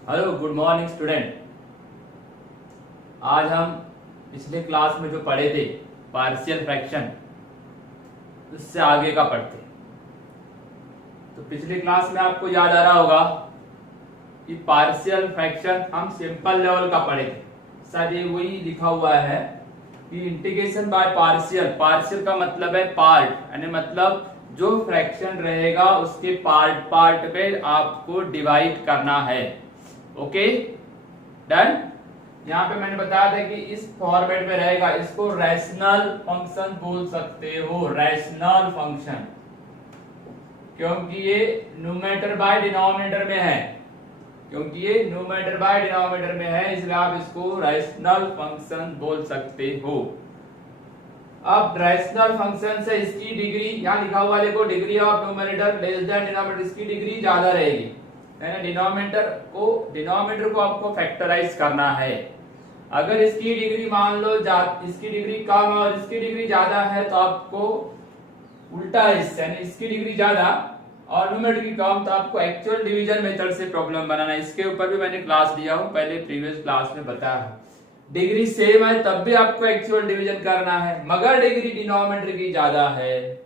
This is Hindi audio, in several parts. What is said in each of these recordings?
Hello, good morning student. आज हम पिछले क्लास में जो पढ़े थे पार्शियल फ्रैक्शन, उससे आगे का पढ़ते। तो पिछले क्लास में आपको याद आ रहा होगा कि पार्शियल फ्रैक्शन हम सिंपल लेवल का पढ़े थे। शायद ये वही लिखा हुआ है कि इंटीग्रेशन बाय पार्शियल। पार्शियल का मतलब है पार्ट, यानी मतलब जो फ्रैक्शन रहेगा उसके पार्ट पार्ट पे आपको डिवाइड करना है। Okay, done. यहाँ पे मैंने बताया था कि इस फॉर्मेट में रहेगा, इसको रैशनल फंक्शन बोल सकते हो, रैशनल फंक्शन, क्योंकि ये न्यूमरेटर बाय डिनोमिनेटर में है। क्योंकि ये न्यूमरेटर बाय डिनोमिनेटर में है, इसलिए आप इसको रैशनल फंक्शन बोल सकते हो। अब रैशनल फंक्शन से इसकी डिग्री यहाँ लिखा हुआ देखो, degree of numerator less than denominator, इसकी डिग्री ज्यादा रहेगी। डिनोमिनेटर को आपको फैक्टराइज करना है। अगर इसकी डिग्री मान लो इसकी डिग्री कम और इसकी डिग्री ज्यादा है तो आपको उल्टा हिस्सा, यानी इसकी डिग्री ज्यादा और न्यूमरेटर की कम, तो आपको एक्चुअल डिवीजन मेथड से प्रॉब्लम बनाना है। इसके ऊपर भी मैंने क्लास दिया हूं, पहले प्रीवियस क्लास में बताया। डिग्री सेम है तब भी आपको एक्चुअल डिवीजन करना है, मगर डिग्री डिनोमिनेटर की ज्यादा है।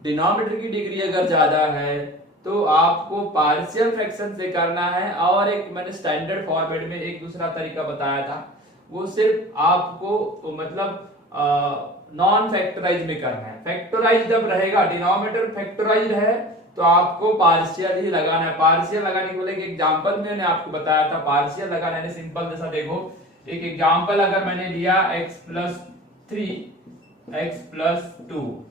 डिनोमिनेटर की डिग्री अगर ज्यादा है तो आपको पार्शियल फ्रैक्शन से करना है। और एक मैंने स्टैंडर्ड फॉर्मेट में एक दूसरा तरीका बताया था, वो सिर्फ आपको मतलब नॉन फैक्टराइज में करना है। फैक्टराइज जब रहेगा, डिनोमिनेटर फैक्टराइज है तो आपको पार्शियल ही लगाना है। पार्शियल लगाने के लिए एक एग्जांपल मैंने आपको बताया था। पार्शियल लगाना है सिंपल, जैसा देखो एक एग्जांपल अगर मैंने लिया x+3 x+2,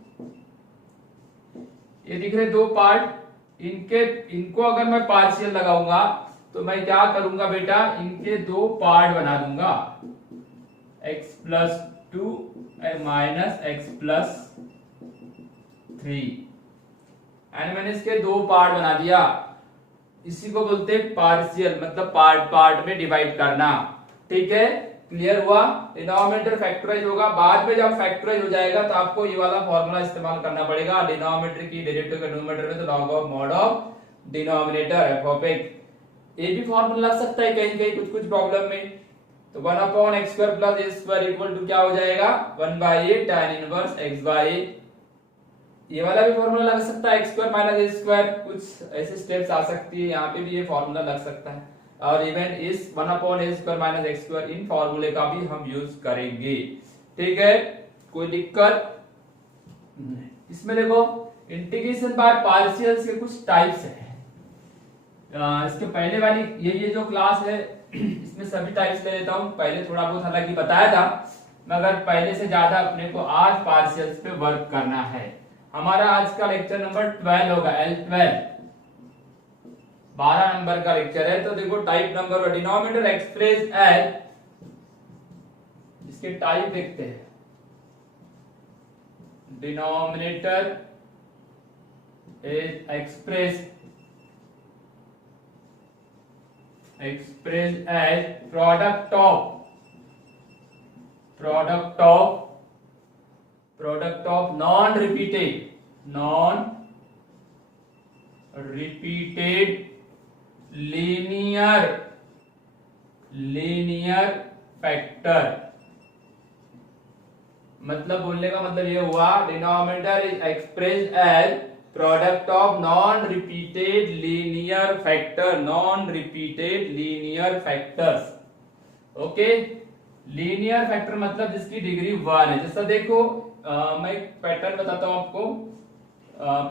ये दिख रहे दो पार्ट, इनको अगर मैं पार्शियल लगाऊंगा तो मैं क्या करूंगा बेटा, इनके दो पार्ट बना दूंगा, x+2 x+3, यानी मैंने इसके दो पार्ट बना दिया। इसी को बोलते हैं पार्शियल, मतलब पार्ट पार्ट में डिवाइड करना। ठीक है, क्लियर हुआ। डिनोमिनेटर फैक्टराइज होगा, बाद में जब फैक्टराइज हो जाएगा तो आपको ये वाला फॉर्मूला इस्तेमाल करना पड़ेगा। डिनोमिनेटर की डेरिवेटिव का न्यूमरेटर में तो log of mod of denominator F of x. ये भी फॉर्मूला लग सकता है कहीं कहीं कुछ कुछ प्रॉब्लम में। तो 1/x² + a² इक्वल टू क्या हो जाएगा, 1/a tan इनवर्स x/a। ये वाला भी फॉर्मूला लग सकता है, x² - a², कुछ ऐसे स्टेप्स आ सकती है, यहाँ पे भी ये फॉर्मूला लग सकता है। और इवन इस 1/a² - x², इन फॉर्मूले का भी हम यूज करेंगे। ठीक है, कोई दिक्कत? इसमें देखो इंटीग्रेशन बाय पार्शियल के कुछ टाइप्स है। इसके पहले वाली ये जो क्लास है इसमें सभी टाइप्स ले लेता हूं। पहले थोड़ा बहुत हालांकि बताया था, मगर पहले से ज्यादा अपने को आज पार्शियल्स पे वर्क करना है। हमारा आज का लेक्चर नंबर 12 होगा, L12, 12 नंबर का लेक्चर है। तो देखो type number, denominator express as, इसके टाइप देखते हैं। Denominator is express as product of non-repeated linear factor। मतलब बोलने का मतलब ये हुआ, denominator is expressed as product of non repeated linear factors. Okay, linear factor मतलब जिसकी डिग्री 1 है। जैसा देखो मैं एक पैटर्न बताता हूं आपको,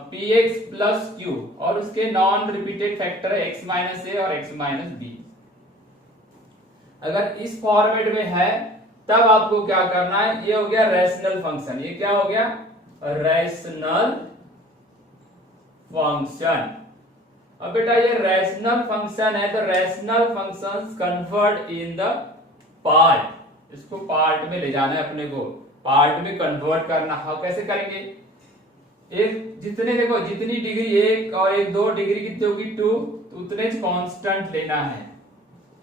px + q और उसके नॉन रिपीटेड फैक्टर है x - a और x - b। अगर इस फॉर्मेट में है तब आपको क्या करना है, ये हो गया रैशनल फंक्शन। ये क्या हो गया, रैशनल फंक्शन। अब बेटा ये रैशनल फंक्शन है, तो rational functions convert in the part, इसको पार्ट में ले जाना है अपने को, पार्ट में कन्वर्ट करना। हाँ, कैसे करेंगे, एक जितने देखो जितनी डिग्री 1 और 1 2 डिग्री कितनी होगी 2, तो उतने कांस्टेंट लेना है।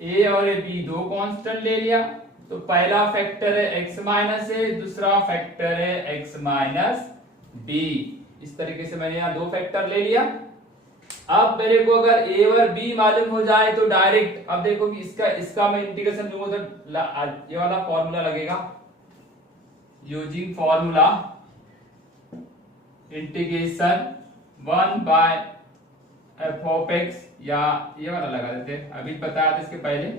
a और b दो कांस्टेंट ले लिया, तो पहला फैक्टर है x - a, दूसरा फैक्टर है x - b। इस तरीके से मैंने यहाँ दो फैक्टर ले लिया। अब मेरे को अगर ए और बी मालूम हो जाए तो डायरेक्ट, अब देखो कि इसका मैं इंटीग्रेशन दूंगा तो ये वाला फॉर्मूला लगेगा, using formula integration 1 by F of X, या ये वाला लगा देते हैं, अभी बताया था इसके पहले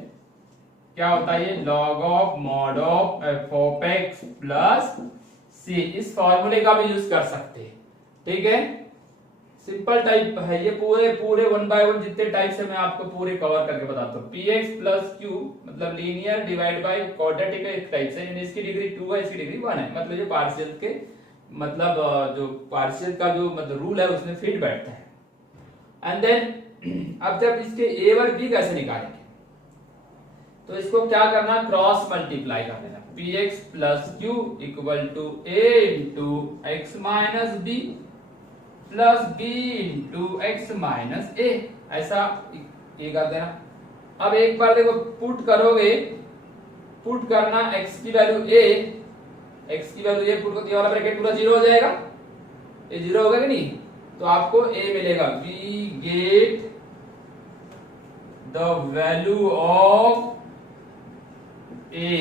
क्या होता है, ये log of mod of f of x plus c. इस फॉर्मूले का भी यूज कर सकते हैं, ठीक है, सिंपल टाइप है ये, पूरे 1 बाय 1 जितने टाइप से मैं आपको पूरे कवर करके बताता हूँ। px प्लस q मतलब लीनियर डिवाइड बाय क्वाड्रेटिक एक टाइप से, यानी इसकी डिग्री 2 है, इसकी डिग्री 1 है, मतलब ये पार्शियल के मतलब जो पार्शियल का जो मतलब रूल है उसमें फिट बैठता है। एंड देन अब जब इसके ए और बी कैसे निकालेंगे, तो इसको क्या करना, क्रॉस मल्टीप्लाई कर देना, px plus q equal to a into x minus B plus b into x minus a, ऐसा ये कर देना। अब एक बार देखो पुट करोगे, पुट करना x की वैल्यू a, x की वैल्यू a पुट कर, ये वाला ब्रैकेट पूरा जीरो हो जाएगा, ये जीरो होगा कि नहीं, तो आपको a मिलेगा, we get the value of a।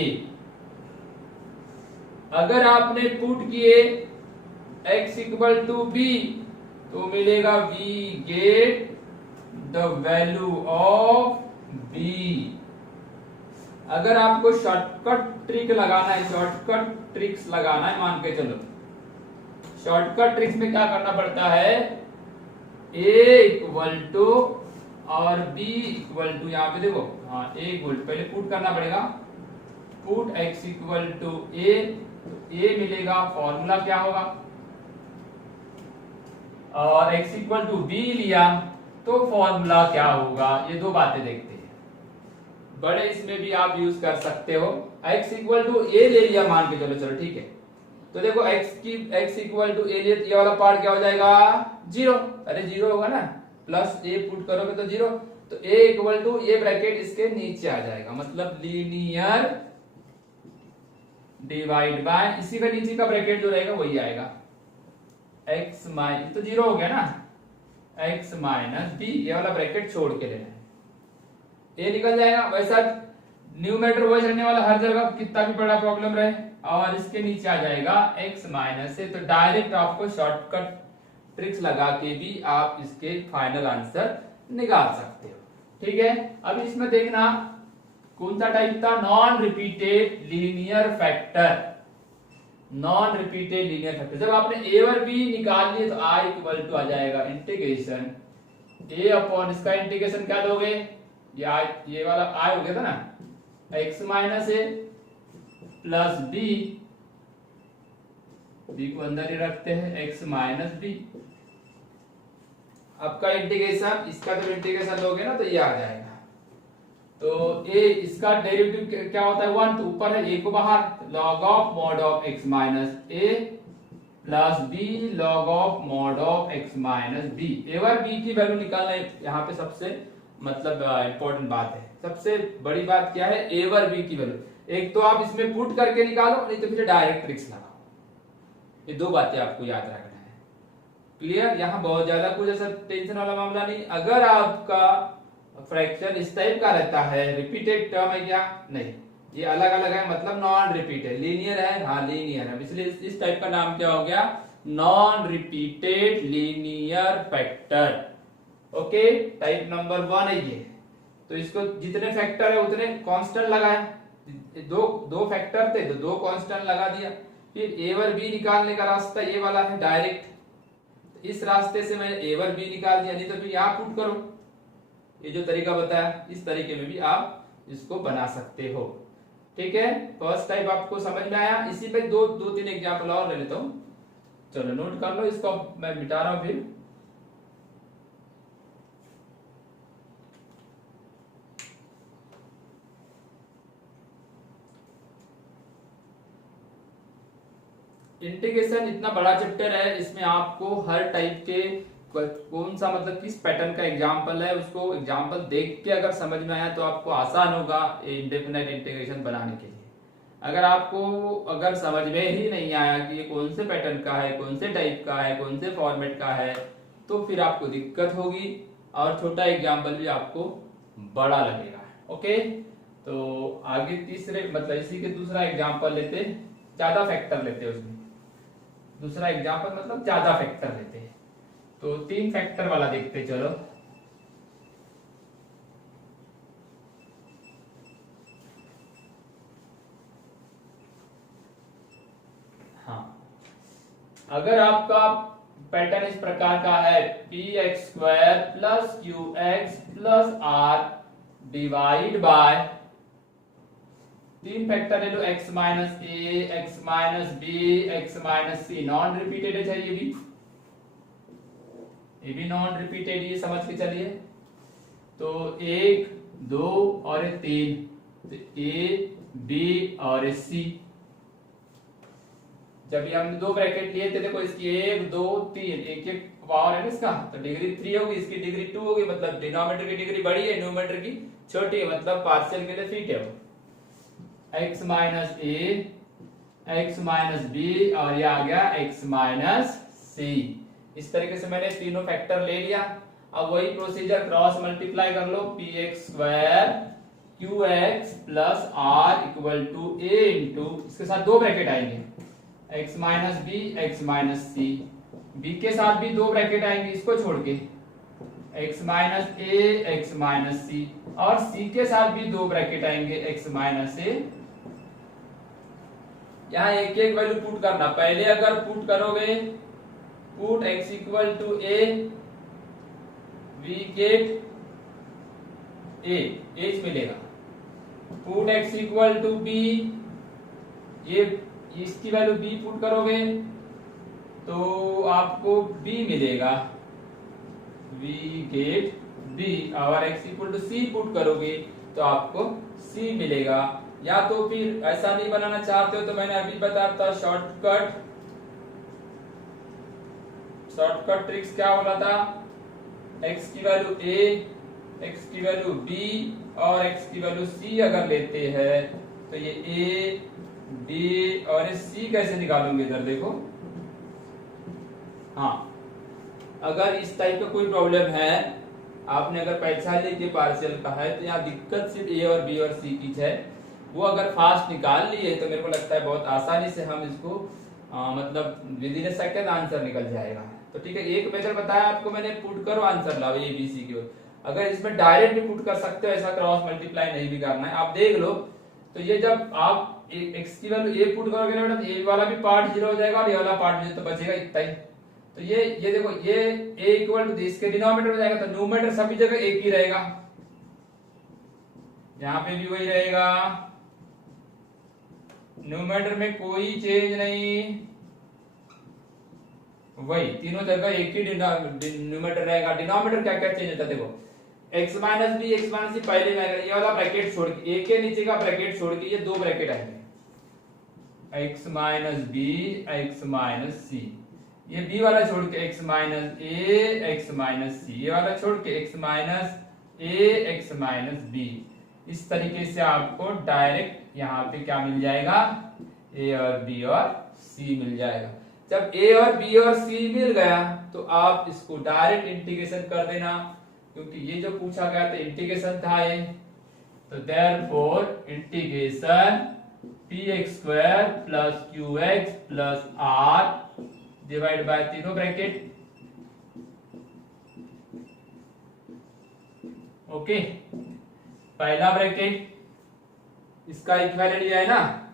अगर आपने पुट किए x इक्वल टू b तो मिलेगा we get the value of b। अगर आपको शॉर्टकट ट्रिक लगाना है, शॉर्टकट ट्रिक्स लगाना है, मान के चलो शॉर्टकट ट्रिक्स में क्या करना पड़ता है, a इक्वल टू और b इक्वल टू, यहाँ पे देखो हाँ a इक्वल पहले पुट करना पड़ेगा, put x equal to a, तो a मिलेगा, फॉर्मूला क्या होगा, और x इक्वल टू b लिया तो फॉर्मूला क्या होगा, ये दो बातें देखते हैं। बड़े इसमें भी आप यूज कर सकते हो, x इक्वल टू a ले लिया मान के चलो ठीक है, तो देखो x इक्वल टू a, ये वाला पार्ट क्या हो जाएगा, जीरो, अरे जीरो होगा ना, प्लस a पुट करोगे तो जीरो, तो a इक्वल टू ये ब्रैकेट इसके नीचे आ जाएगा, मतलब लीनियर डिवाइड बाय, इसी का नीचे का ब्रैकेट जो रहेगा वही आएगा, x माइनस, तो जीरो हो गया ना, x माइनस बी, ये वाला ब्रैकेट छोड़ के लेना है, ये निकल जाएगा। वैसा न्यूमरेटर वही रहने वाला हर जगह, कितना भी बड़ा प्रॉब्लम रहे, और इसके नीचे आ जाएगा x माइनस से, तो डायरेक्ट आपको शॉर्टकट ट्रिक्स लगा के भी आप इसके फाइनल आंसर निकाल सकते हो, ठीक है। अब इसमें देखना कौन सा टाइप था, non repeated linear factor, non repeated linear factor. जब आपने a और b निकाल लिए तो i इक्वल टू आ जाएगा इंटीग्रेशन a अपॉन, इसका इंटीग्रेशन क्या दोगे, ये वाला i हो गया था ना, x minus a plus b को अंदर ही रखते हैं, x माइनस b, आपका इंटीग्रेशन, इसका जब इंटीग्रेशन लोगे ना तो ये आ जाएगा, तो a इसका डेरिवेटिव क्या होता है 1, तो ऊपर है a को बाहर, log of mod of x minus a plus b log of mod of x minus b। a और b की वैल्यू निकालना यहाँ पे सबसे मतलब इंपॉर्टेंट बात है, सबसे बड़ी बात क्या है, a और b की वैल्यू, एक तो आप इसमें पुट करके निकालो, नहीं तो फिर डायरेक्ट ट्रिक्स लगाओ, ये दो बातें आपको याद रखना है, क्लियर। यहाँ बहुत ज्यादा कुछ ऐसा टेंशन वाला मामला नहीं। अगर आपका फ्रैक्शन इस टाइप का रहता है, रिपीटेड टर्म है क्या, नहीं, ये अलग अलग है, मतलब नॉन रिपीटेड, लीनियर है, हाँ लीनियर है, इसलिए इस टाइप का नाम क्या हो गया, non repeated linear factor. Okay, type number 1 है ये, तो इसको जितने फैक्टर है उतने कांस्टेंट लगाए, दो फैक्टर थे तो दो कांस्टेंट लगा दिया। फिर a और b निकालने का रास्ता ये वाला है डायरेक्ट, इस रास्ते से मैंने a और b निकाल दिया, नहीं तो फिर यहाँ पुट करो, ये जो तरीका बताया इस तरीके में भी आप इसको बना सकते हो, ठीक है। फर्स्ट टाइप आपको समझ में आया। इसी पे दो तीन एग्जांपल और ले लेता हूं, चलो नोट कर लो, इसको मैं मिटा रहा हूं। फिर इंटीग्रेशन इतना बड़ा चैप्टर है, इसमें आपको हर टाइप के कौन सा मतलब किस पैटर्न का एग्जाम्पल है उसको एग्जाम्पल देख के अगर समझ में आया तो आपको आसान होगा इंडेफिनाइट इंटीग्रेशन बनाने के लिए। अगर आपको अगर समझ में ही नहीं आया कि ये कौन से पैटर्न का है, कौन से टाइप का है, कौन से फॉर्मेट का है, तो फिर आपको दिक्कत होगी। और छोटा एग्जाम्पल भी आपको बड़ा लगेगा। ओके, तो आगे तीसरे मतलब इसी के दूसरा एग्जाम्पल लेते, ज्यादा फैक्टर लेते हैं उसमें। दूसरा एग्जाम्पल मतलब ज्यादा फैक्टर लेते हैं, तो 3 फैक्टर वाला देखते चलो। हाँ, अगर आपका पैटर्न इस प्रकार का है p x square plus q x plus r divide by 3 factor ले लो, x minus a, x minus b, x minus c. Non repeated है ये भी नॉन रिपीटेड, ये समझ के चलिए। तो 1 2 और 3, तो ए बी और सी। जब ये हमने 2 ब्रैकेट लिए थे, देखो इसकी 1 2 3, एक एक पावर है ना इसका, तो डिग्री 3 होगी, इसकी डिग्री 2 होगी, मतलब डिनोमिनेटर की डिग्री बड़ी है, न्यूमरेटर की छोटी है, मतलब पार्शियल के लिए फिट है वो। x minus a, x minus B और ये आ गया x माइनस सी। इस तरीके से मैंने तीनों फैक्टर ले लिया। अब वही प्रोसीजर क्रॉस मल्टीप्लाई कर लो, p x square q x plus r equal to a into, इसके साथ 2 ब्रैकेट आएंगे, x minus b, x minus c. b के साथ भी 2 ब्रैकेट आएंगे, इसको छोड़ के x minus a, x minus सी, और c के साथ भी 2 ब्रैकेट आएंगे, x माइनस ए। यहाँ एक एक वैल्यू पुट करना। पहले अगर पुट करोगे, put x equal to a, we get a, h मिलेगा। Put x equal to b, ये इसकी वैल्यू b पुट करोगे तो आपको b मिलेगा, v गेट b। और x equal to c put करोगे तो आपको c मिलेगा। या तो फिर ऐसा नहीं बनाना चाहते हो तो मैंने अभी बताया था शॉर्टकट ट्रिक्स क्या बोला था, x की वैल्यू a, x की वैल्यू b और x की वैल्यू c अगर लेते हैं तो ये a b और c कैसे निकालोगे, इधर देखो। हाँ, अगर इस टाइप का कोई प्रॉब्लम है, आपने अगर पहचान ली कि पार्शियल का है, तो यहाँ दिक्कत सिर्फ a और b और c की है। वो अगर फास्ट निकाल लिए तो मेरे को लगता है बहुत आसानी से हम इसको मतलब with in A second answer निकल जाएगा। तो ठीक है, एक मेथड बताया आपको मैंने, पुट करो आंसर लाओ ए बी सी की। अगर इसमें डायरेक्ट भी पुट कर सकते हो, ऐसा क्रॉस मल्टीप्लाई नहीं भी करना है। आप देख लो, तो ये जब आप एक्स की वैल्यू ए पुट करोगे ना, तो ए वाला भी पार्ट 0 हो जाएगा और ये वाला पार्ट 0, तो बचेगा इतना ही। तो ये देखो, ये a इक्वल टू इसके डिनोमिनेटर में जाएगा, तो न्यूमरेटर सभी जगह एक ही रहेगा, यहाँ पे भी वही रहेगा, न्यूमरेटर में कोई चेंज नहीं, वही तीनों जगह एक ही न्यूमरेटर रहेगा। डिनोमिनेटर क्या क्या चेंज होता है, देखो x minus b, x minus c पहले में आएगा, ये वाला ब्रैकेट छोड़ के, एक के नीचे का ब्रैकेट छोड़ के ये 2 ब्रैकेट आएंगे, x minus b, x minus c. ये b वाला छोड़ के x minus a, x minus c, ये वाला छोड़ के x minus a, x minus b. इस तरीके से आपको डायरेक्ट यहाँ पे क्या मिल जाएगा, a और b और c मिल जाएगा। जब a और b और c मिल गया तो आप इसको डायरेक्ट इंटीग्रेशन कर देना, क्योंकि ये जो पूछा गया था इंटीग्रेशन था ये। तो therefore integration px² plus qx plus r divide by तीनों ब्रैकेट। ओके, पहला ब्रैकेट इसका इक्विवेलेंट ये है ना,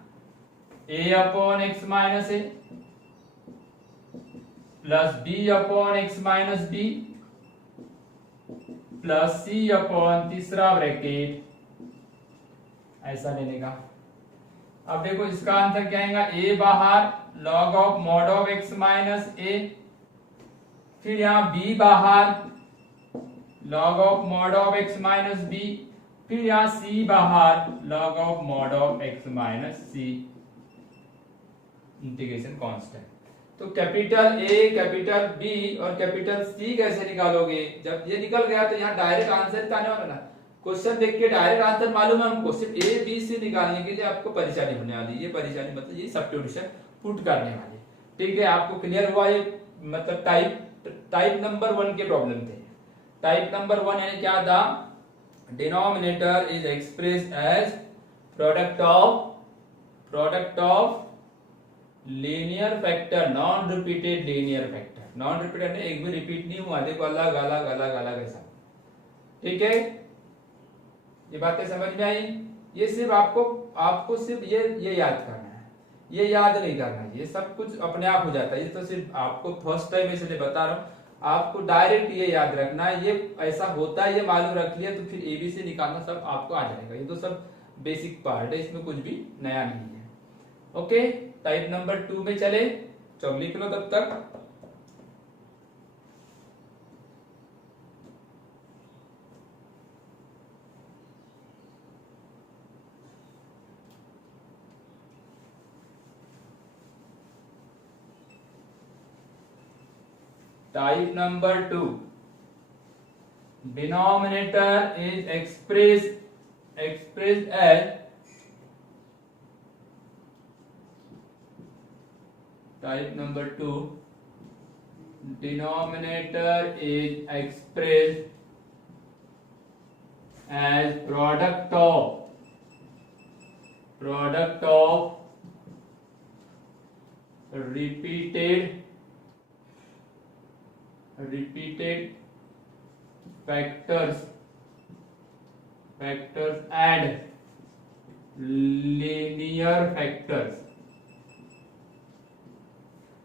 a upon x minus A plus b upon x minus B plus c upon तीसरा ब्रैकेट, ऐसा लेने का। अब देखो इसका आंसर क्या आएगा, a बाहर log of mod of x minus a, फिर यहाँ b बाहर log of mod of x minus b, फिर यहाँ c बाहर log of mod of x minus c, integration constant. तो कैपिटल A, कैपिटल B और कैपिटल C कैसे निकालोगे, जब ये निकल गया तो यहाँ डायरेक्ट आंसर आने वाला ना। क्वेश्चन देख के डायरेक्ट आंसर मालूम है हमको, सिर्फ A B C निकालने के लिए आपको परेशानी होने वाली है। ये परेशानी मतलब ये सब्स्टिट्यूशन पुट करने वाली, ठीक है। आपको क्लियर हुआ ये, मतलब टाइप नंबर 1 के प्रॉब्लम थे। टाइप नंबर 1 यानी क्या था, denominator is express as product of linear factor, non repeated linear factor. Non repeated ने एक भी रिपीट नहीं हुआ, देखो अलग अलग अलग अलग ऐसा। ठीक है, ये बातें समझ में आई। ये सिर्फ आपको सिर्फ ये याद करना है, ये याद नहीं करना है, ये सब कुछ अपने आप हो जाता है। ये तो सिर्फ आपको फर्स्ट टाइम इसलिए बता रहा हूँ, आपको डायरेक्ट ये याद रखना है, ये ऐसा होता है, ये मालूम रख लिया तो फिर एबीसी निकालना सब आपको आ जाएगा। ये तो सब बेसिक पार्ट है, इसमें कुछ भी नया नहीं है। ओके, टाइप नंबर 2 में चले, चलो लिख लो तब तक। Type number 2, denominator is expressed as, type number 2, denominator is expressed as product of repeated factors and linear factors।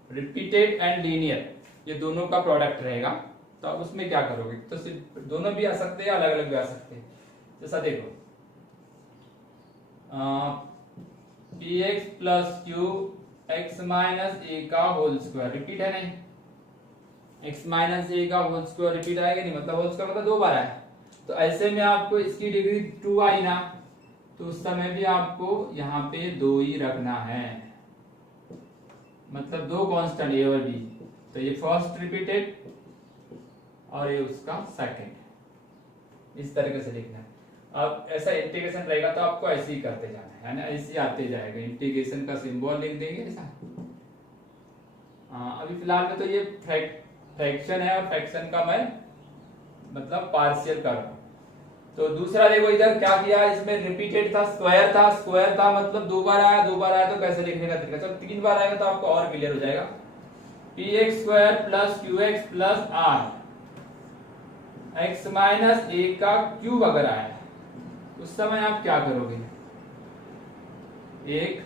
Repeated and linear ये दोनों का प्रोडक्ट रहेगा, तो आप उसमें क्या करोगे, तो सिर्फ दोनों भी आ सकते हैं, अलग अलग भी आ सकते हैं। जैसा देखो px plus q x minus a का होल स्क्वायर रिपीट है नहीं, x माइनस ए का होल स्क्वायर रिपीट आएगा नहीं, मतलब होल स्क्वायर मतलब 2 बार आया। तो ऐसे में आपको इसकी डिग्री 2 आई ना, तो उस समय भी आपको यहाँ पे 2 ही रखना है, मतलब 2 कांस्टेंट ए और बी। तो ये फर्स्ट रिपीटेड और ये उसका सेकंड, इस तरीके से लिखना है। अब ऐसा इंटीग्रेशन रहेगा तो आपको ऐसे ही करते जाना है ना, ऐसे ही आते जाएगा। इंटीग्रेशन का सिंबल लिख देंगे ऐसा। अभी फिलहाल में तो ये फ्रैक्शन है और फ्रैक्शन का मैं मतलब पार्शियल कर रहा हूं। तो दूसरा देखो इधर क्या किया, इसमें रिपीटेड था, स्क्वायर था मतलब 2 बार आया तो कैसे लिखने का तरीका, चलो 3 बार आएगा तो आपको और क्लियर हो जाएगा। px square plus qx plus r, x minus a का क्यूब अगर आया उस समय आप क्या करोगे, 1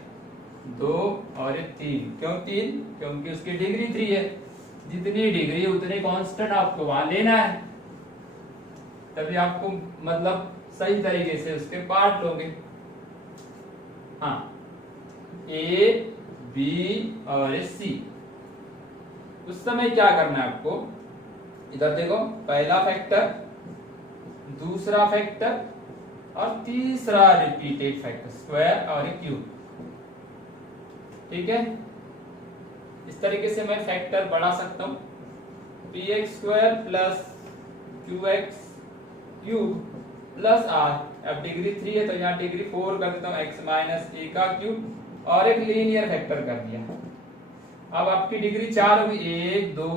2 और 3। क्यों 3? क्योंकि उसकी डिग्री 3 है, जितनी डिग्री उतने कांस्टेंट आपको वहां लेना है, तभी आपको मतलब सही तरीके से उसके पार्ट लोगे। हाँ, ए बी और सी। उस समय क्या करना है आपको, इधर देखो पहला फैक्टर, दूसरा फैक्टर और तीसरा रिपीटेड फैक्टर, स्क्वायर और क्यूब। ठीक है, इस तरीके से मैं फैक्टर बढ़ा सकता हूं, px square plus qx cube plus r। अब डिग्री 3 है तो यहाँ डिग्री 4 कर देता हूँ, x माइनस ए का क्यूब और एक लीनियर फैक्टर कर दिया। अब आपकी डिग्री 4 होगी, 1 2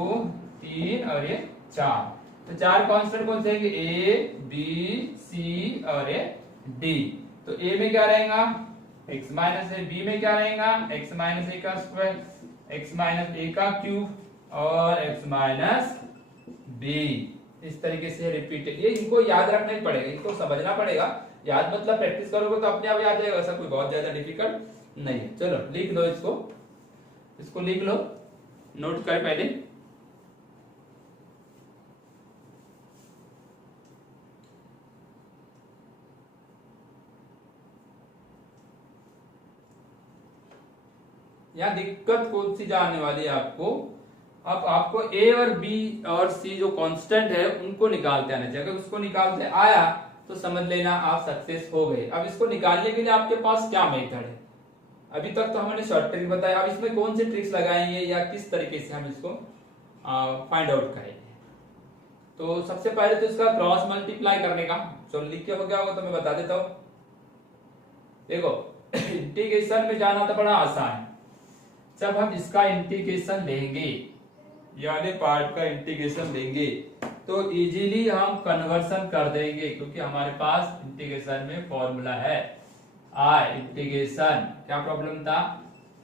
3 और ये 4। तो 4 कांस्टेंट कौन से हैं, a b c और ये d। तो a में क्या रहेगा, x माइनस ए, b में क्या रहेगा, x माइनस ए का स्क्वायर, x माइनस ए का क्यूब और x माइनस b। इस तरीके से रिपीट, ये इनको याद रखना ही पड़ेगा, इनको समझना पड़ेगा। याद मतलब प्रैक्टिस करोगे तो अपने आप याद जाएगा, ऐसा कोई बहुत ज्यादा डिफिकल्ट नहीं है। चलो लिख लो इसको लिख लो, नोट कर पहले। यहाँ दिक्कत कौन सी जानने वाली है आपको, अब आपको ए और बी और सी जो कांस्टेंट है उनको निकालते आना चाहिए। अगर उसको निकालते आया तो समझ लेना आप सक्सेस हो गए। अब इसको निकालने के लिए आपके पास क्या मेथड है, अभी तक तो हमने शॉर्ट ट्रिक बताया, अब इसमें कौन सी ट्रिक्स लगाएंगे या किस तरीके से हम इसको फाइंड आउट करेंगे। तो सबसे पहले तो इसका क्रॉस मल्टीप्लाई करने का, चलो लिख के हो गया होगा तो मैं बता देता हूं। देखो इंटीग्रेशन में जाना तो बड़ा आसान है, जब हम इसका इंटीग्रेशन लेंगे यानी पार्ट का इंटीग्रेशन लेंगे तो इजीली हम कन्वर्सन कर देंगे क्योंकि हमारे पास इंटीग्रेशन में फॉर्मूला है आई इंटीग्रेशन, क्या प्रॉब्लम था,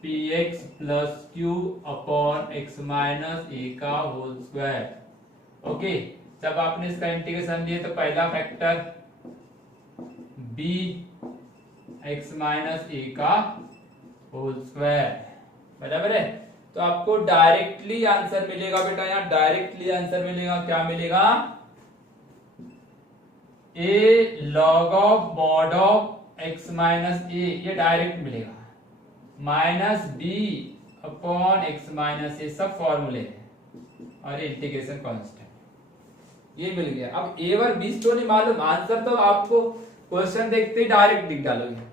px plus q upon x minus a का होल स्क्वायर। ओके, जब आपने इसका इंटीग्रेशन दिया तो पहला factor b x minus a का होल स्क्वायर, बराबर है। तो आपको डायरेक्टली आंसर मिलेगा बेटा, यहाँ डायरेक्टली आंसर मिलेगा, क्या मिलेगा, a log of mod of x minus a, ये डायरेक्ट मिलेगा, minus b upon x minus a, सब फॉर्मूले हैं और इंटीग्रेशन कांस्टेंट, ये मिल गया। अब ए और बी तो नहीं मालूम, आंसर तो आपको क्वेश्चन देखते ही डायरेक्ट दिख डालोगे।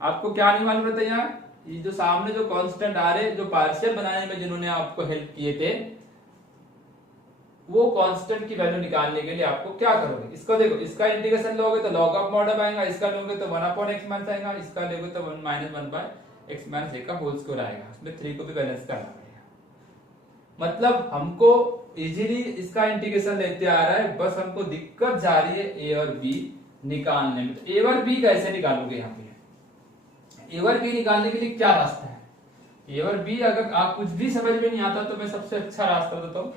आपको क्या नहीं मालूम रहता, यहाँ ये जो सामने जो कांस्टेंट आ रहे, जो पार्शियल बनाने में जिन्होंने आपको हेल्प किए थे, वो कांस्टेंट की वैल्यू निकालने के लिए आपको क्या करोगे, इसको देखो, इसका इंटीग्रेशन लोगे तो लॉग ऑफ मॉड आएगा, इसका लोगे तो 1 अपॉन एक्स माइनस आएगा, इसका लोगे तो 1 minus 1 bye x minus a का होल स्क्वायर आएगा, उसमें 3 को भी बैलेंस करना पड़ेगा। मतलब हमको इजीली इसका इंटीग्रेशन लेते आ रहा है, बस हमको दिक्कत जा रही है ए और बी निकालने में। तो ए और बी कैसे निकालोगे, यहाँ पे ए और बी निकालने के लिए क्या रास्ता है, ए और बी अगर आप कुछ भी समझ में नहीं आता तो मैं सबसे अच्छा रास्ता देता हूँ,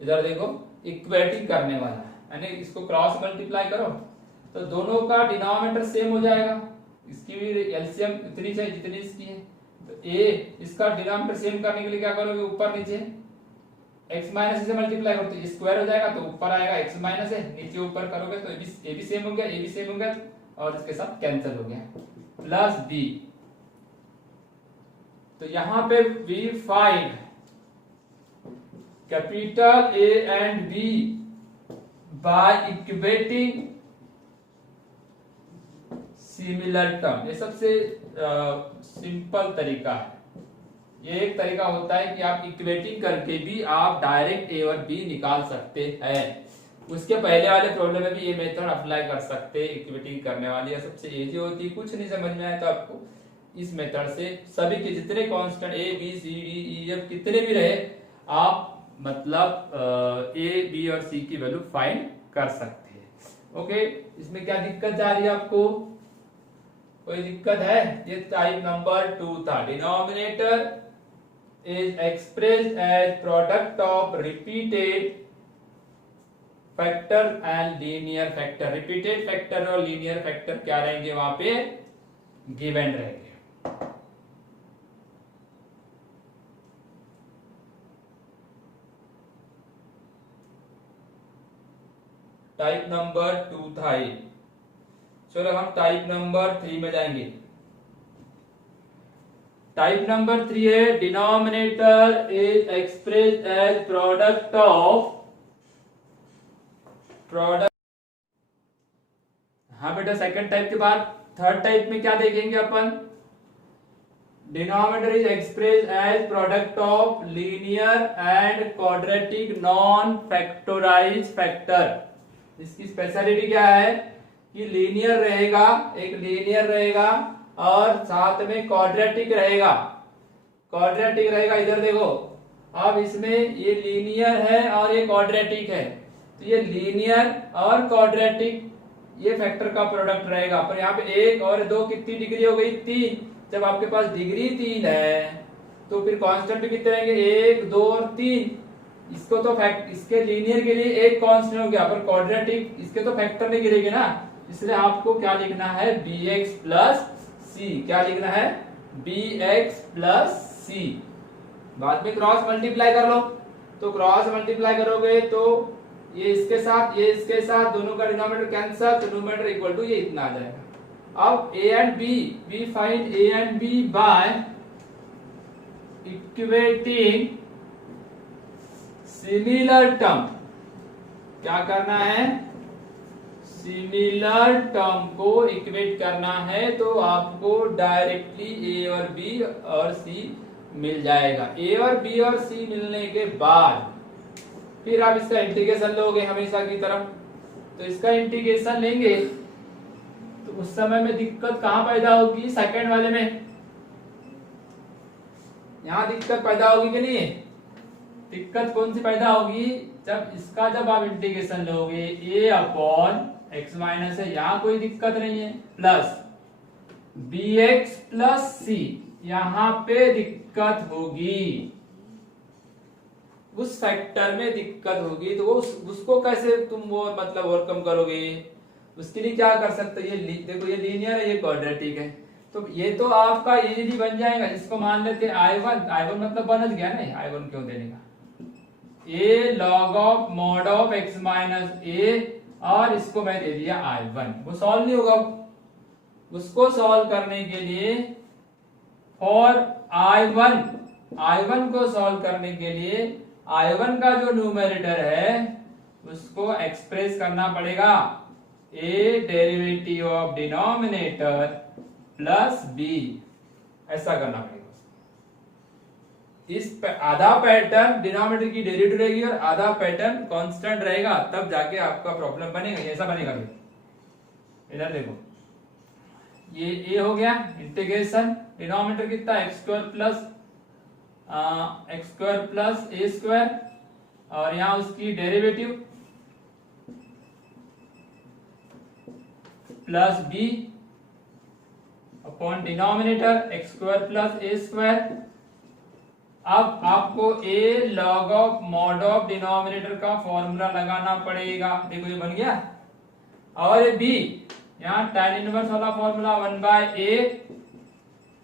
इधर देखो, इक्वेटिंग करने वाला है, यानी इसको क्रॉस मल्टीप्लाई करो तो दोनों का डिनोमिनेटर सेम हो जाएगा, इसकी भी एलसीएम इतनी चाहिए जितनी इसकी है। तो ए इसका डिनोमिनेटर सेम करने के लिए क्या करोगे, ऊपर नीचे x माइनस से मल्टीप्लाई करो तो स्क्वायर हो जाएगा, तो ऊपर आएगा x माइनस है, नीचे ऊपर करोगे तो ए भी सेम हो गया, ए भी सेम हो गया और इसके साथ कैंसिल हो गया, प्लस बी। तो यहां पे we find capital A and B by equating similar term, ये सबसे सिंपल तरीका है। ये एक तरीका होता है कि आप इक्वेटिंग करके भी आप डायरेक्ट ए और बी निकाल सकते हैं। उसके पहले वाले प्रॉब्लम में भी ये मेथड अप्लाई कर सकते हैं, इक्वेटिंग करने वाली है सबसे इजी होती है। कुछ नहीं समझ में आया तो आपको इस मेथड से सभी के जितने constant A B C D E F कितने भी रहे, आप मतलब ए बी और सी की वैल्यू फाइंड कर सकते हैं। ओके, इसमें क्या दिक्कत जा रही है आपको, कोई दिक्कत है? ये टाइप नंबर 2 था। Denominator is expressed as product of repeated factor and linear factor. Repeated factor और लीनियर फैक्टर क्या रहेंगे, वहां पे गिवन रहेंगे। टाइप नंबर 2 था ये। चलो हम टाइप नंबर 3 में जाएंगे। टाइप नंबर 3 है denominator is expressed as product of product. हाँ बेटा, सेकंड टाइप के बाद थर्ड टाइप में क्या देखेंगे अपन, denominator is expressed as product of linear and quadratic non factorise factor. इसकी स्पेशलिटी क्या है कि लीनियर रहेगा, एक लीनियर रहेगा और साथ में क्वाड्रेटिक रहेगा। क्वाड्रेटिक रहेगा, इधर देखो, अब इसमें ये लीनियर है और ये क्वाड्रेटिक है, तो ये लीनियर और क्वाड्रेटिक ये फैक्टर का प्रोडक्ट रहेगा। पर यहाँ पे 1 और 2 कितनी डिग्री हो गई, 3। जब आपके पास डिग्री 3 है तो फिर कांस्टेंट भी कितने रहेंगे, 1 2 और 3। इसको तो इसके लीनियर के लिए एक कांस्टेंट हो गया, पर क्वाड्रेटिक इसके तो फैक्टर नहीं गिरेगी ना, इसलिए आपको क्या लिखना है, bx प्लस सी। क्या लिखना है, bx प्लस सी। बाद में क्रॉस मल्टीप्लाई कर लो, तो क्रॉस मल्टीप्लाई करोगे तो ये इसके साथ, ये इसके साथ, दोनों का डिनोमिनेटर कैंसिल, तो न्यूमरेटर इक्वल टू ये इतना आ जाएगा। अब a and b, we find a and b by equating similar term. क्या करना है, सिमिलर टर्म को इक्वेट करना है, तो आपको डायरेक्टली ए और बी और सी मिल जाएगा। ए और बी और सी मिलने के बाद फिर आप इसका इंटीग्रेशन लोगे हमेशा की तरफ। तो इसका इंटीग्रेशन लेंगे तो उस समय में दिक्कत कहां पैदा होगी, सेकंड वाले में। यहां दिक्कत पैदा होगी कि नहीं, दिक्कत कौन सी पैदा होगी, जब आप इंटीग्रेशन लोगे a अपॉन एक्स माइनस है, यहाँ कोई दिक्कत नहीं है, प्लस bx प्लस c, यहाँ पे दिक्कत होगी, उस फैक्टर में दिक्कत होगी। तो उसको कैसे तुम वो मतलब ओवरकम करोगे, उसके लिए क्या कर सकते हो, ये देखो ये लीनियर है, ये क्वाड्रेटिक है, तो ये तो आपका इजीली बन जाएगा। इसको मान लेते हैं I1 मतलब बन गया नहीं, I1 क्यों देने का, a log of mod of x minus a, और इसको मैं दे दिया I1। वो सॉल्व नहीं होगा, उसको सॉल्व करने के लिए और I1 को सॉल्व करने के लिए I1 का जो न्यूमरेटर है उसको एक्सप्रेस करना पड़ेगा a derivative of denominator plus b, ऐसा करना पड़ेगा। इस आधा पैटर्न डिनोमिनेटर की डेरिवेटिव रहेगी और आधा पैटर्न कांस्टेंट रहेगा, तब जाके आपका प्रॉब्लम बनेगा, ऐसा बनेगा। इधर देखो ये a हो गया, इंटीग्रेशन डिनोमिनेटर कितना x square plus a square, और यहां उसकी derivative plus b upon denominator x square plus a square. अब आपको a log of mod of denominator का फॉर्मूला लगाना पड़ेगा, देखो ये बन गया, और ये b यहाँ tan इनवर्स वाला formula 1/a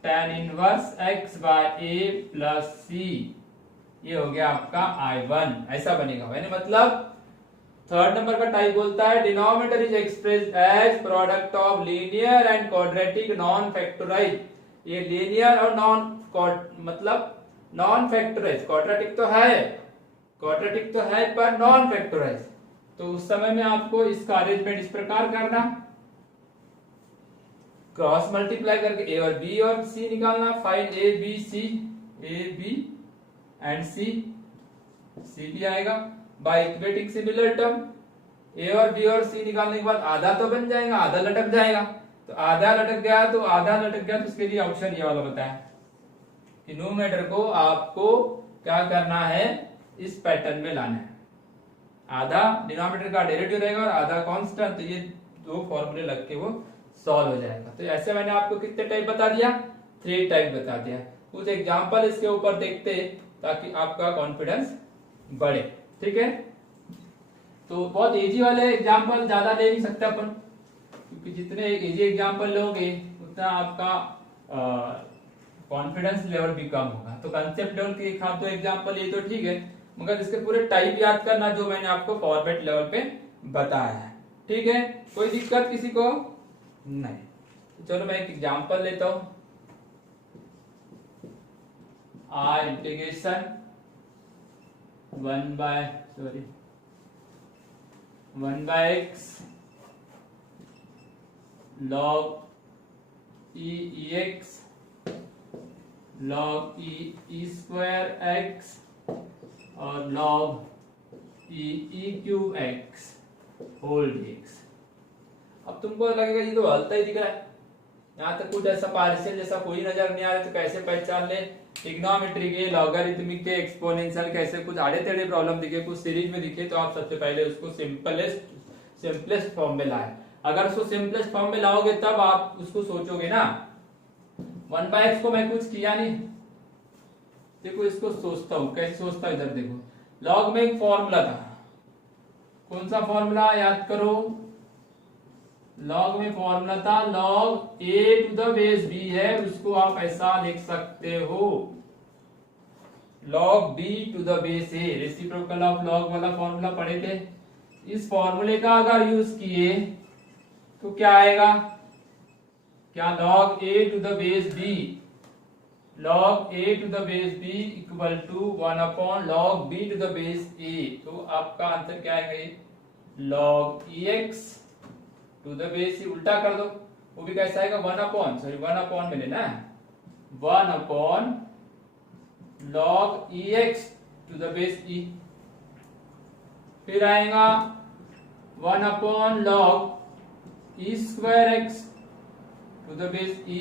tan inverse x by a plus c, ये हो गया आपका I1, ऐसा बनेगा। यानी मतलब थर्ड नंबर का टाइप बोलता है denominator is expressed as product of linear and quadratic non factorise. ये लीनियर और मतलब नॉन फैक्टराइज, क्वाड्रेटिक तो है पर नॉन फैक्टराइज। तो उस समय में आपको इसका अरेंजमेंट इस प्रकार करना, क्रॉस मल्टीप्लाई करके a और b और c निकालना, find a b and c भी आएगा by equating similar term. a और b और c निकालने के बाद आधा तो बन जाएगा, आधा लटक जाएगा, तो आधा लटक गया तो उसके लिए ऑप्शन ये वाला बताया कि न्यूमरेटर को आपको क्या करना है, इस पैटर्न में लाना है, आधा डिनोमिनेटर का डेरिवेटिव रहेगा और आधा कांस्टेंट, तो ये दो फॉर्मूले लग के वो सॉल्व हो जाएगा। तो ऐसे मैंने आपको कितने टाइप बता दिया, 3 टाइप बता दिया। कुछ एग्जांपल इसके ऊपर देखते ताकि आपका कॉन्फिडेंस बढ़े, ठीक है। तो बहुत इजी वाले एग्जांपल ज्यादा ले नहीं सकते अपन, क्योंकि जितने इजी एग्जांपल लोगे उतना आपका कॉन्फिडेंस लेवल भी कम होगा। तो कंसेप्ट लेवल के एक हाथ दो एग्जांपल ये तो ठीक है, मगर इसके पूरे टाइप याद करना जो मैंने आपको फॉर्मेट लेवल पे बताया है, ठीक है। कोई दिक्कत किसी को नहीं। तो चलो मैं एक एग्जांपल लेता हूं, r integration 1 by x log ex log e square x और log e cube x whole dx। अब तुमको लगेगा ये तो हलता ही दिख रहा है, यहाँ तक कुछ ऐसा पार्शियल जैसा कोई नजर नहीं आ रहा, तो कैसे पहचान ले, ट्रिग्नोमेट्री के, लॉगरिथमिक के, एक्सपोनेंशियल के ऐसे कुछ आड़े टेढ़े प्रॉब्लम दिखे, कुछ सीरीज में दिखे, तो आप सबसे पहले उसको सिंपलेस्ट फॉर्म में लाए। अगर उसको सिंपलेस्ट फॉर्म में लाओगे तब आप उसको सोचोगे ना। 1/x को मैं कुछ किया नहीं, देखो इसको सोचता हूं, कैसे सोचता हूं, इधर देखो, लॉग में एक फॉर्मूला था, कौन सा फॉर्मूला याद करो, लॉग में फॉर्मूला था log a to the base b है, उसको आप ऐसा लिख सकते हो log b to the base a, reciprocal of log वाला फॉर्मूला पढ़े थे। इस फॉर्मूले का अगर यूज किए तो क्या आएगा, क्या log a to the base b, log a to the base b equal to 1 upon log b to the base a। तो आपका आंसर क्या आएगा, log ex to the base c, उल्टा कर दो, वो भी कैसा आएगा, 1 अपॉन में लेना है, 1 upon log ex to the base e, फिर आएगा 1 upon log e square x to the base e,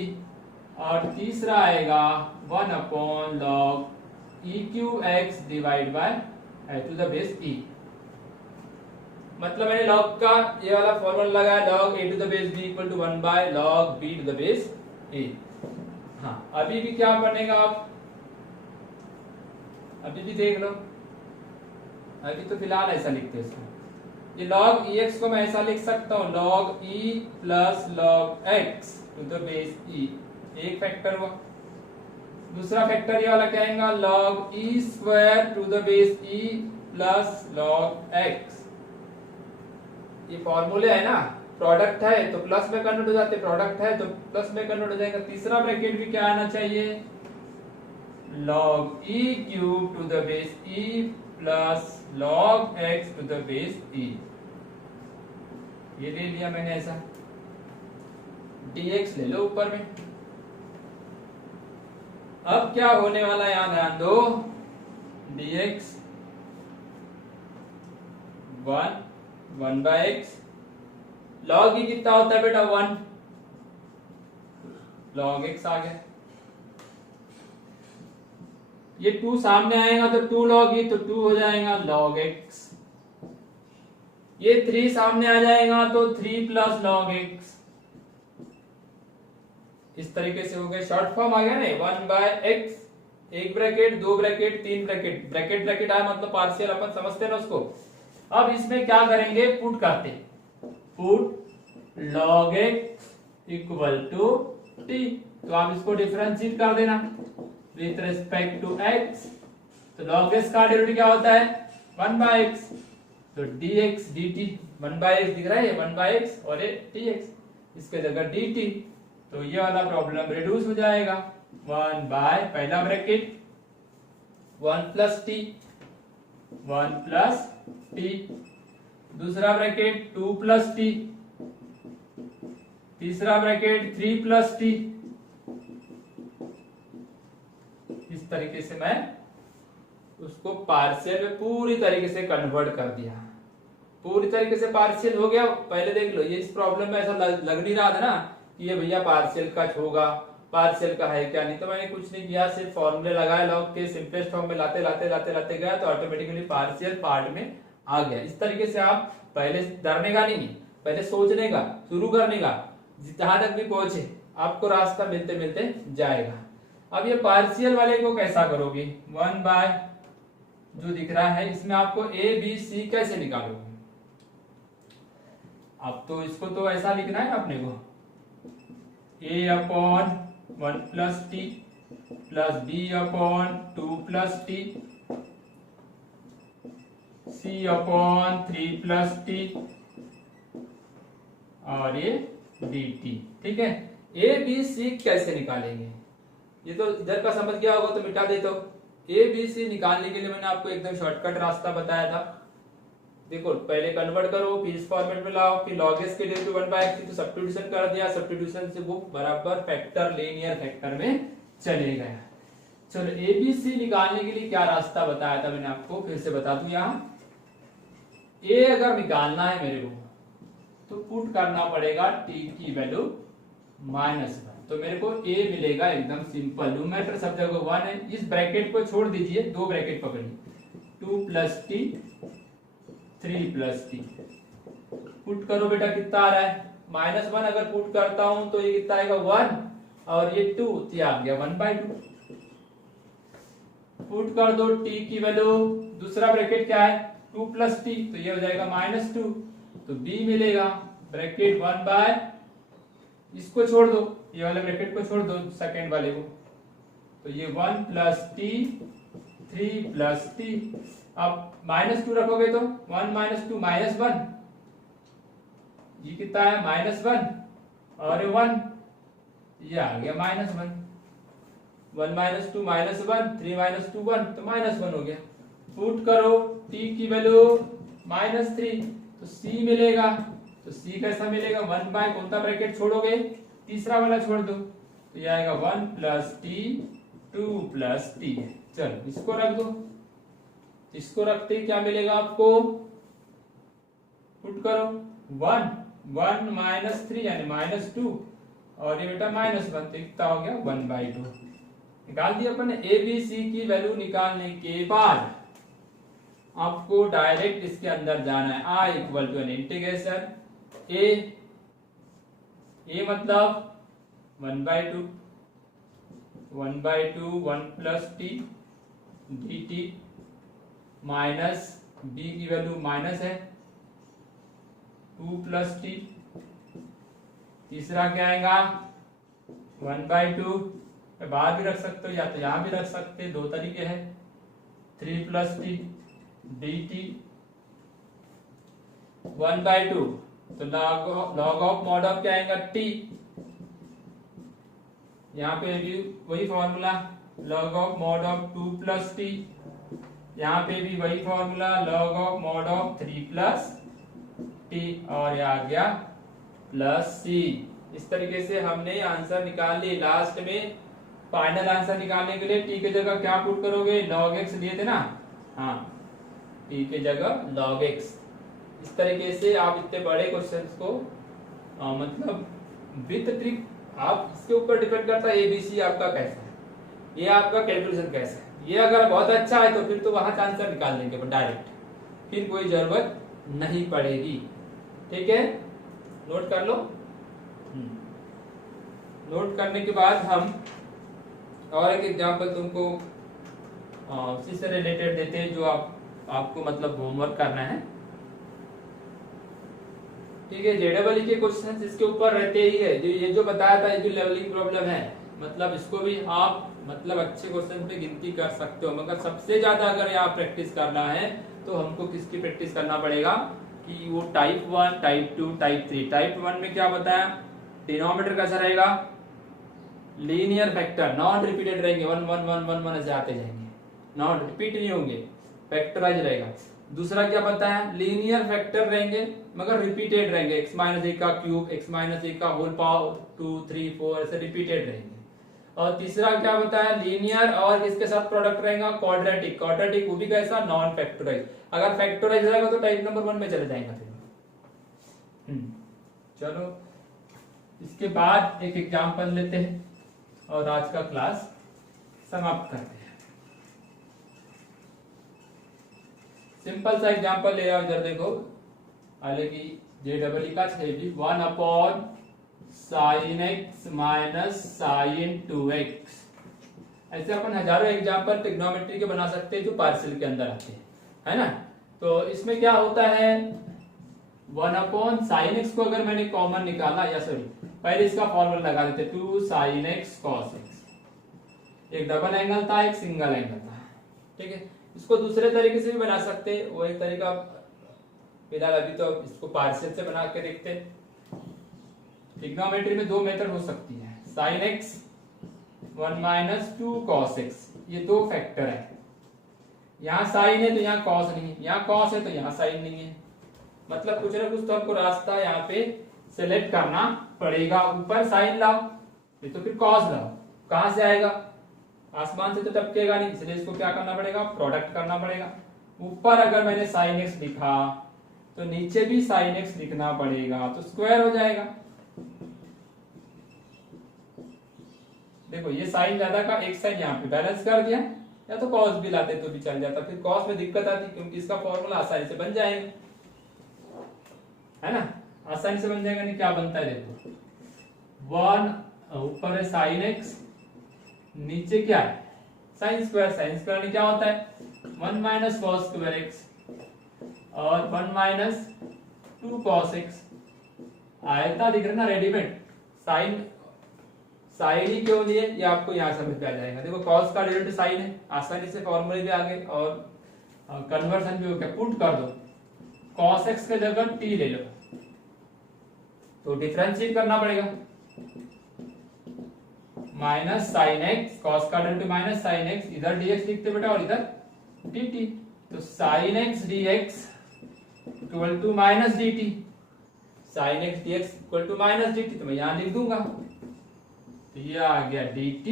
और तीसरा आएगा 1 upon log e q x divide by to the base e. मतलब मैंने log का ये वाला फॉर्मूला लगाया, log a to the base b equal to 1 by log b to the base a। हाँ, अभी भी क्या बनेगा आप अभी भी देख लो, अभी तो फिलहाल ऐसा लिखते हैं इसको। ये log ex को मैं ऐसा लिख सकता हूँ, log e plus log x to the base e, एक फैक्टर हुआ। दूसरा फैक्टर ये वाला क्या आएगा, log e square to the base e plus log x। ये फॉर्मूले है ना, प्रोडक्ट है तो प्लस में कन्वर्ट हो जाते, प्रोडक्ट है तो प्लस में कन्वर्ट हो जाएगा। तीसरा ब्रैकेट भी क्या आना चाहिए, log e cube to the base e plus log x to the base e। ये ले लिया मैंने ऐसा, dx ले लो ऊपर में। अब क्या होने वाला है यहां ध्यान दो, dx 1 by x, log e कितना होता है बेटा 1, log x आ गया। ये 2 सामने आएगा तो 2 log e, तो 2 हो जाएगा log x। ये 3 सामने आ जाएगा तो 3 प्लस log x। इस तरीके से हो गया, शॉर्ट फॉर्म आ गया ना, 1 बाय x, एक ब्रैकेट, दो ब्रैकेट, तीन ब्रैकेट, ब्रैकेट ब्रैकेट आया मतलब पार्शियल, अपन समझते हैं ना उसको। अब इसमें क्या करेंगे, पुट करते, put log x equal to t, तो आप इसको डिफरेंशिएट कर देना विथ रिस्पेक्ट टू x। तो log x का डेरिवेटिव क्या होता है 1 बाय x, तो dx dt, 1 बाय x दिख रहा है, 1 बाय x और ये dx, इसके जगह dt। तो ये वाला प्रॉब्लम रिड्यूस हो जाएगा, 1 बाय पहला bracket 1 plus t, 1 plus t, दूसरा ब्रैकेट 2 प्लस t, तीसरा ब्रैकेट 3 प्लस t। इस तरीके से मैं उसको पार्शियल में पूरी तरीके से कन्वर्ट कर दिया, पूरी तरीके से पार्शियल हो गया। पहले देख लो, ये इस प्रॉब्लम में ऐसा लग नहीं रहा था ना कि ये भैया पार्शियल का होगा, पार्शियल का है क्या, नहीं तो मैंने कुछ नहीं किया, सिर्फ फॉर्मूले लगाए, लॉग के सिंपलेस्ट फॉर्म में लाते लाते लाते लाते गया तो ऑटोमेटिकली पार्शियल पार्ट में आ गया। इस तरीके से आप पहले डरने का नहीं, पहले सोचने का, शुरू करने का, जहां तक भी पहुंचे आपको रास्ता मिलते मिलते जाएगा। अब ये पार्शियल वाले को कैसा करोगे, 1 बाय जो दिख रहा है इसमें आपको ए बी सी कैसे निकालोगे। अब तो इसको तो ऐसा लिखना है अपने को, a upon 1 plus T plus b upon 2 plus T, c upon 3 plus T और ये dt। ठीक है, a b c कैसे निकालेंगे, ये तो इधर का समझ गया होगा तो मिटा दे। तो a b c निकालने के लिए मैंने आपको एकदम शॉर्टकट रास्ता बताया था। देखो, पहले कन्वर्ट करो, फिर इस फॉर्मेट में लाओ, फिर log s के डेरिवेटिव 1 बाय x थी तो सब्स्टिट्यूशन कर दिया, सब्स्टिट्यूशन से वो बराबर फैक्टर, लीनियर फैक्टर में चले गया। चलो, a b c निकालने के लिए क्या रास्ता बताया था मैंने आपको, फिर से बता दूं। यहाँ a अगर निकालना है मेरे को तो पुट करना पड़ेगा t की वैल्यू -1, तो मेरे को a मिलेगा, एकदम सिंपल। न्यूमरेटर सब जगह 1 है, इस ब्रैकेट को छोड़ दीजिए, दो ब्रैकेट पकड़िए, 2 plus T 3 plus T. Put करो बेटा, कितना आ रहा है -1, अगर पुट करता हूं तो ये कितना आएगा 1 और ये 2, तो आ गया 1/2। पुट कर दो t की वैल्यू, दूसरा ब्रैकेट क्या है 2 प्लस टी, तो ये हो जाएगा -2, तो b मिलेगा ब्रैकेट 1 बाय, इसको छोड़ दो, ये वाले ब्रैकेट को छोड़ दो, सेकेंड वाले को, तो ये 1 प्लस टी 3 प्लस टी। अब -2 रखोगे तो 1 - 2 -1, ये कितना है -1 और 1, ये आ गया -1, 1 - 2 -1, 3 - 2 1, तो -1 हो गया। पुट करो t की वैल्यू -3, तो c मिलेगा, तो c कैसा मिलेगा 1 बाय, कौन सा ब्रैकेट छोड़ोगे, तीसरा वाला छोड़ दो, तो ये आएगा 1 प्लस टी 2 प्लस टी। चलो इसको रख दो, इसको रखते क्या मिलेगा आपको, पुट करो 1 -3 यानी -2 और ये बेटा -1, तो कितना हो गया 1/2। निकाल दिया अपन ने। ए बी सी की वैल्यू निकालने के बाद आपको डायरेक्ट इसके अंदर जाना है। I equal to n integration a मतलब 1/2 1 plus t d t minus b की वैल्यू माइनस है 2 प्लस टी। तीसरा क्या आएगा 1/2, बाहर भी रख सकते हो या तो यहां भी रख सकते, दो तरीके हैं। 3 प्लस टी डी टी 1/2, तो लॉग ऑफ मॉड ऑफ क्या आएगा टी। यहाँ पे भी वही formula log of mod of 2 plus T, यहाँ पे भी वही formula log of mod of 3 plus T, और ये आ गया प्लस सी। इस तरीके से हमने आंसर निकाल लिए। लास्ट में फाइनल आंसर निकालने के लिए टी के जगह क्या पुट करोगे, लॉग एक्स लिए थे ना, हाँ टी के जगह लॉग एक्स। इस तरीके से आप इतने बड़े क्वेश्चंस को मतलब विथ ट्रिक, आप इसके ऊपर डिपेंड करता है एबीसी आपका कैसा है, ये आपका कैलकुलेशन कैसा है। ये अगर बहुत अच्छा है तो फिर तो वहां से आंसर निकाल देंगे डायरेक्ट, फिर कोई जरूरत नहीं पड़ेगी। ठीक है, नोट कर लो। नोट करने के बाद हम और एक एग्जांपल तुमको उसी से रिलेटेड देते हैं जो आपको मतलब होमवर्क करना है। ठीक है, जेडबल के क्वेश्चंस इसके ऊपर रहते ही है। ये जो बताया था, ये जो लेवलिंग प्रॉब्लम है, मतलब इसको भी आप मतलब अच्छे क्वेश्चन पे गिनती कर सकते हो, मगर सबसे ज्यादा अगर यहाँ प्रैक्टिस करना है तो हमको किसकी प्रैक्टिस करना पड़ेगा कि वो टाइप 1, टाइप 2, टाइप 3। टाइप 1 में क्या बताया, डिनोमिनेटर कैसा रहेगा, लीनियर फैक्टर, नॉन रिपीटेड रहेंगे, 1 1 1 1 1 ऐसे आते जाएंगे, नॉन रिपीट नहीं होंगे, फैक्टराइज रहेगा। दूसरा क्या बताया, लीनियर फैक्टर रहेंगे मगर रिपीटेड रहेंगे, x माइनस ए का क्यूब, x माइनस ए का होल पावर 2 3 4 ऐसे रिपीटेड रहेंगे। और तीसरा क्या बताया, लीनियर और इसके साथ प्रोडक्ट रहेगा क्वाड्रेटिक, क्वाड्रेटिक वो भी कैसा, नॉन फैक्टराइज। अगर फैक्टराइज रहेगा तो टाइप नंबर 1 में चले जाएगा फिर। चलो इसके बाद एक एग्जांपल लेते हैं और आज का क्लास समाप्त करते हैं। सिंपल सा एग्जांपल ले आओ, इधर देखो, हालांकि जे डबल का 1 upon sine x minus sine 2x। ऐसे अपन हजारों एग्जांपल ट्रिग्नोमेट्री के बना सकते हैं जो पार्शियल के अंदर आते हैं, है ना। तो इसमें क्या होता है, 1 अपॉन साइन एक्स को अगर मैंने कॉमन निकाला, या सॉरी पहले इसका फॉर्मूला लगा देते, 2 साइन एक्स कॉस एक्स। एक डबल एंगल था, एक सिंगल एंगल था। ठीक है, इसको दूसरे तरीके से भी बना सकते हैं, वो एक तरीका फिलहाल अभी तो इसको पार्शियल से बना के देखते हैं। ट्रिग्नोमेट्री में दो मेथड हो सकती है, sine x 1 minus 2 cos x, ये दो फैक्टर है। यहाँ साइन है तो यहाँ कॉस नहीं है, यहाँ कॉस है तो यहाँ साइन नहीं है, मतलब कुछ ना कुछ तो हमको रास्ता यहाँ पे सेलेक्ट करना पड़ेगा। ऊपर साइन लाओ तो फिर कॉस लाओ, कहां से आएगा, आसमान से तो टपकेगा नहीं, इसलिए इसको क्या करना पड़ेगा, प्रोडक्ट करना पड़ेगा। ऊपर अगर मैंने साइन एक्स लिखा तो नीचे भी साइन एक्स लिखना पड़ेगा, तो स्क्वायर हो जाएगा। देखो ये साइन ज्यादा का एक साइन यहाँ पे बैलेंस कर दिया, या तो कॉस भी लाते तो भी चल जाता, फिर कॉस में दिक्कत आती क्योंकि इसका फॉर्मूला आसानी से बन जाएगा, है ना, आसानी से बन जाएगा। नहीं क्या बनता है, देखो 1 ऊपर है साइन एक्स, नीचे क्या है साइन स्क्वायर। साइन स्क्वायर में क्या होता है 1 माइनस कॉस स्क्वायर एक्स और 1 माइनस 2 कॉस एक्स। आयता दिख रहा ना रेडीमेड, साइन साइन ही क्यों लिए ये आपको यहाँ समझ में आ जाएगा। देखो कॉस का डायरेक्ट साइन है, आसानी से फॉर्मूले भी आ गए और कन्वर्सन भी हो गया। पुट कर दो, कॉस एक्स के जगह टी ले लो, तो डिफरेंशिएट करना पड़ेगा, माइनस साइन एक्स, कॉस का डायरेक्ट माइनस साइन एक्स, इधर dx लिखते बेटा और इधर dt, तो sine x dx equal to minus dt, sine x dx equal to minus dt, तो मैं यहां लिख दूंगा, तो ये आ गया dt,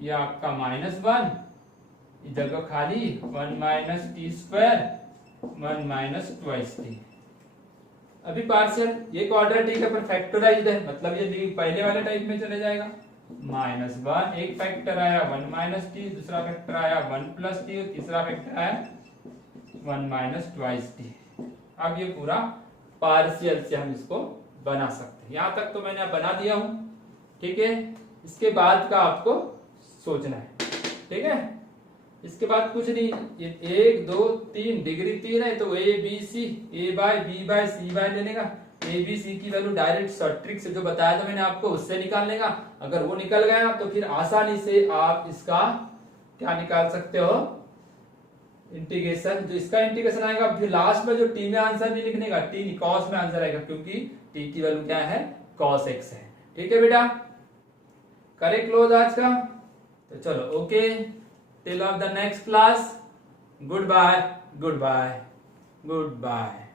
ये आपका -1, इधर को खाली 1 minus T square 1 minus twice T. अभी पार्शियल, ये क्वाड्रेटिक है पर फैक्टराइज्ड है, मतलब ये पहले वाले टाइप में चले जाएगा, -1, एक फैक्टर आया 1 - t, दूसरा फैक्टर आया 1 + t, और तीसरा फैक्टर आया 1 - 2t। अब ये पूरा पार्शियल से हम इसको बना सकते हैं। यहां तक तो मैंने बना दिया हूं, ठीक है। इसके बाद का आपको सोचना है, ठीक है। इसके बाद कुछ नहीं, ये 1 2 3 डिग्री 3 है तो ए बी सी, a/b/c/ लेने का। ए बी सी की वैल्यू डायरेक्ट शॉर्ट ट्रिक से जो बताया था मैंने आपको उससे निकालने का। अगर वो निकल गया तो फिर आसानी से आप इसका क्या निकाल सकते हो, इंटीग्रेशन। जो इसका इंटीग्रेशन आएगा फिर लास्ट में जो टी में आंसर नहीं लिखने का, टी कॉस में आंसर आएगा, क्योंकि टी की वैल्यू क्या है, cos x है। ठीक है बेटा, करें क्लोज आज का। तो चलो okay, till of the next class, good bye good bye good bye.